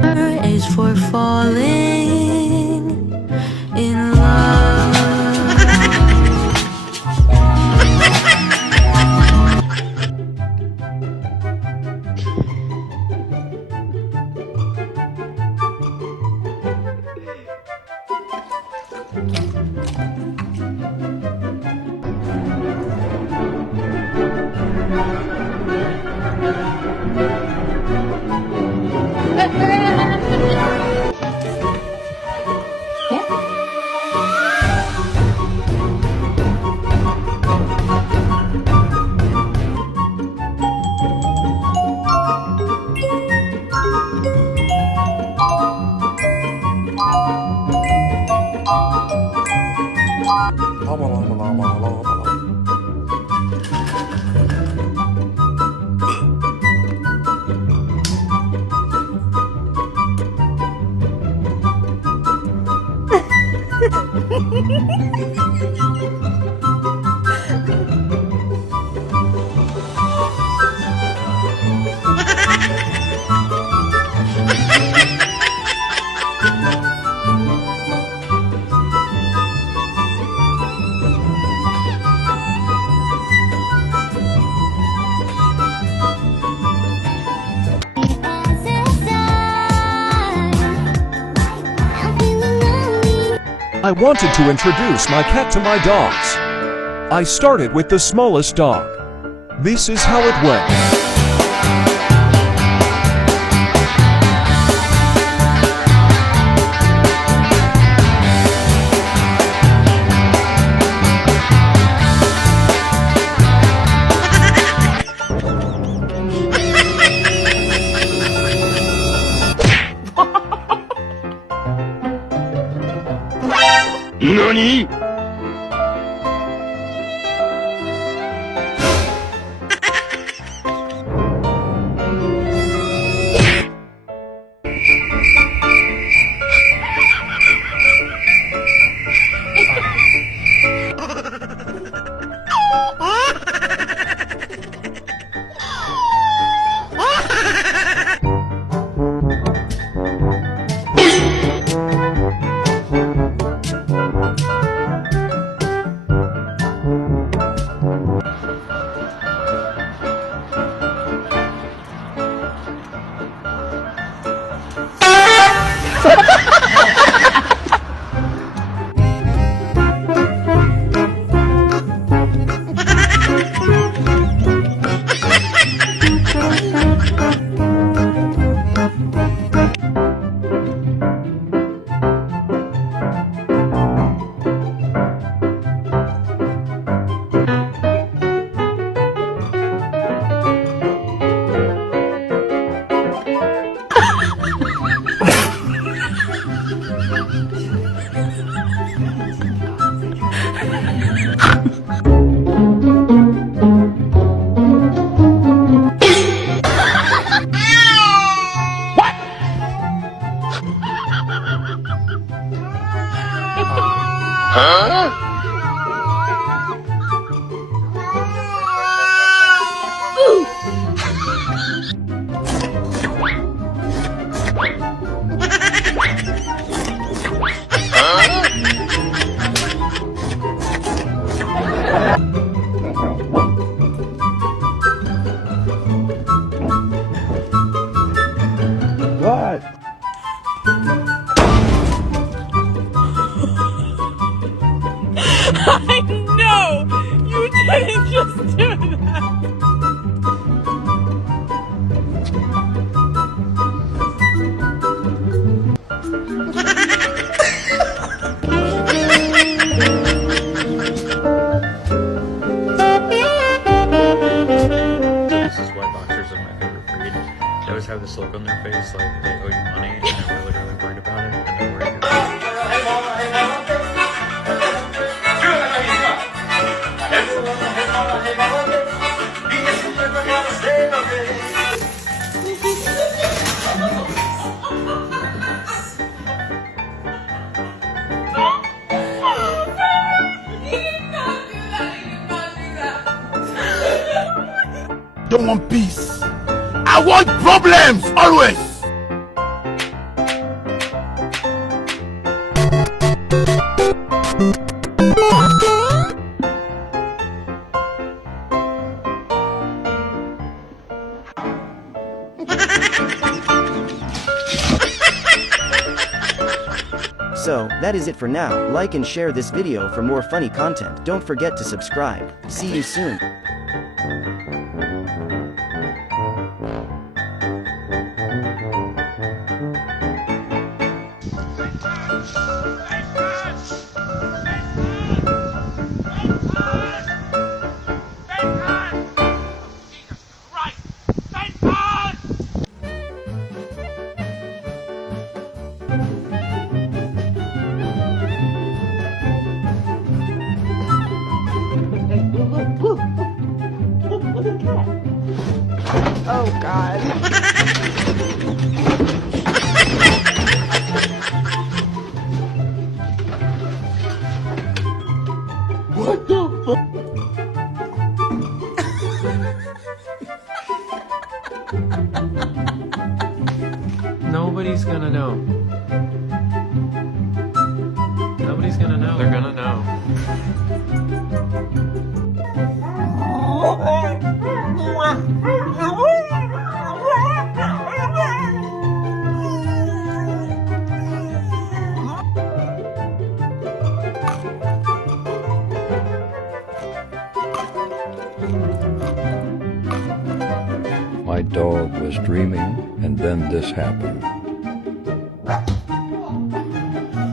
Age for falling in love. I wanted to introduce my cat to my dogs. I started with the smallest dog. This is how it went. NANI?! What? I know! You didn't just do that! This is why boxers are my favorite breed. They always have this look on their face like they owe you money and they're really worried about it and they're worried about it. Don't want peace. I want problems always. So, that is it for now. Like and share this video for more funny content. Don't forget to subscribe. See you soon. Oh God. What the fuck? Nobody's gonna know. Nobody's gonna know. They're gonna know. My dog was dreaming, and then this happened.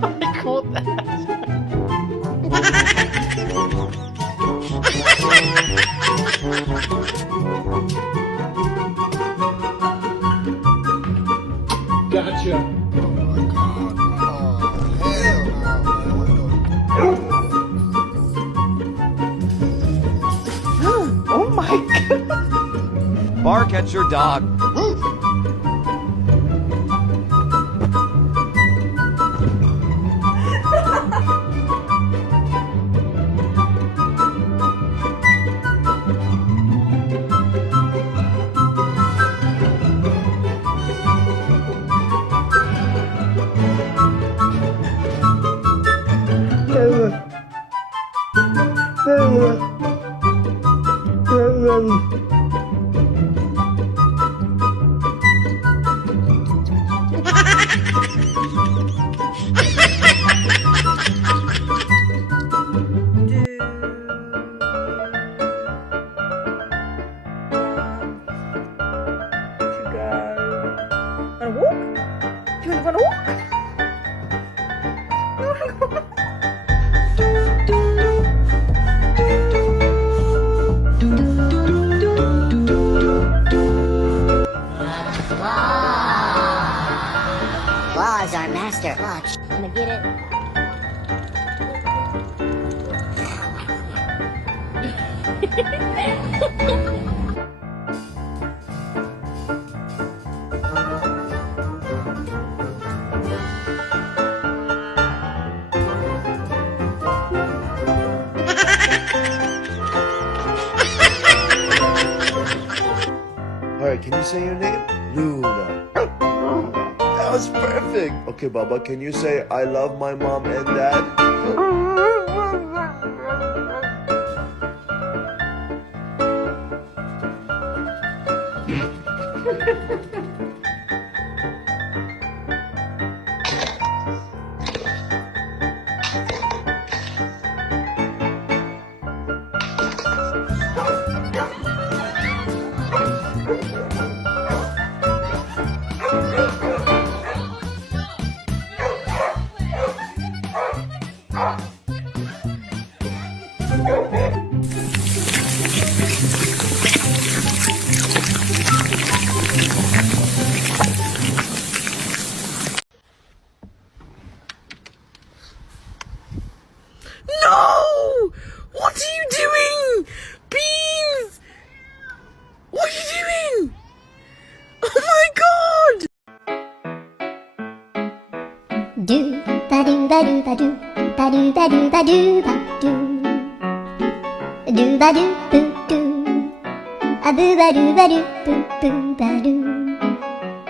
I called that. Gotcha. Oh my God. Bark at your dog. Law is our master. Watch. I'm gonna get it. Alright, can you say your name? Luna. That was perfect. Okay, Baba, can you say I love my mom and dad? No! What are you doing? Beans! What are you doing? Oh my God! Do ba do ba do ba do ba do ba do ba do ba do ba do boo do a boo ba do boo boo ba do.